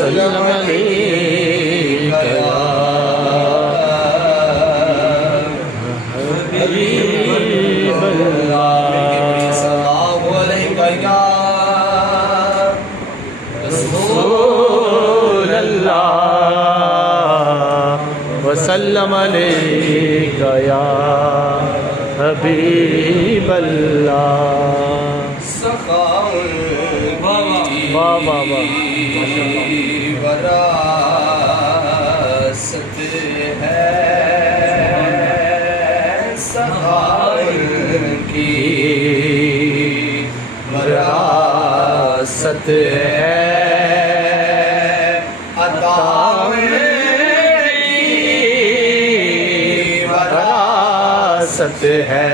وسلم عليك يا حبيب الله صلی اللہ علیہ یا رسول اللہ وسلم عليك يا حبيب الله سخاء واہ واہ واہ وراثت ہے سخاء کی وراثت ہے عطا کی وراثت ہے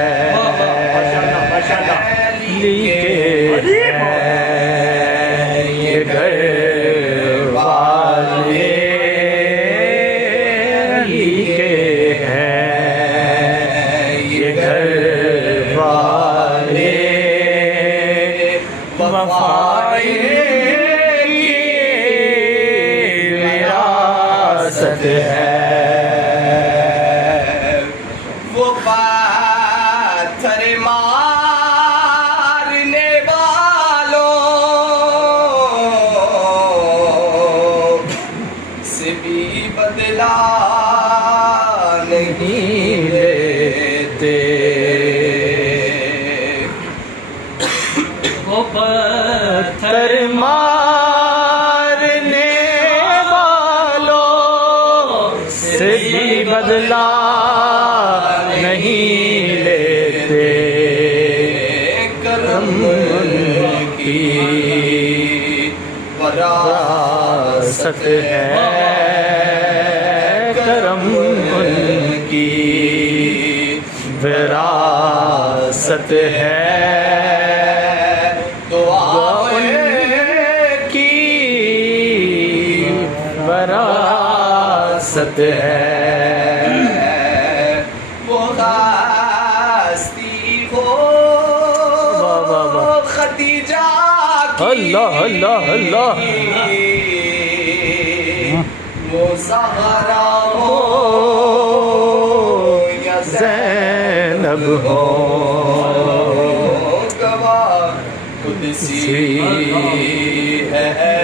وہ پاتھر مارنے والوں سے بھی بدلا نہیں لیتے وہ پتھر مارنے والوں سے بھی بدلا نہیں لیتے کرم کی وراثت ہے کرم ان کی وراثت ہے وراثت ہے وہ ہستی ہو خدیجہ کی اللہ اللہ اللہ وہ زہرا ہو یا زینب ہو گواہ قدسی ہے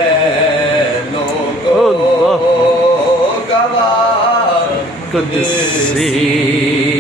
قدسی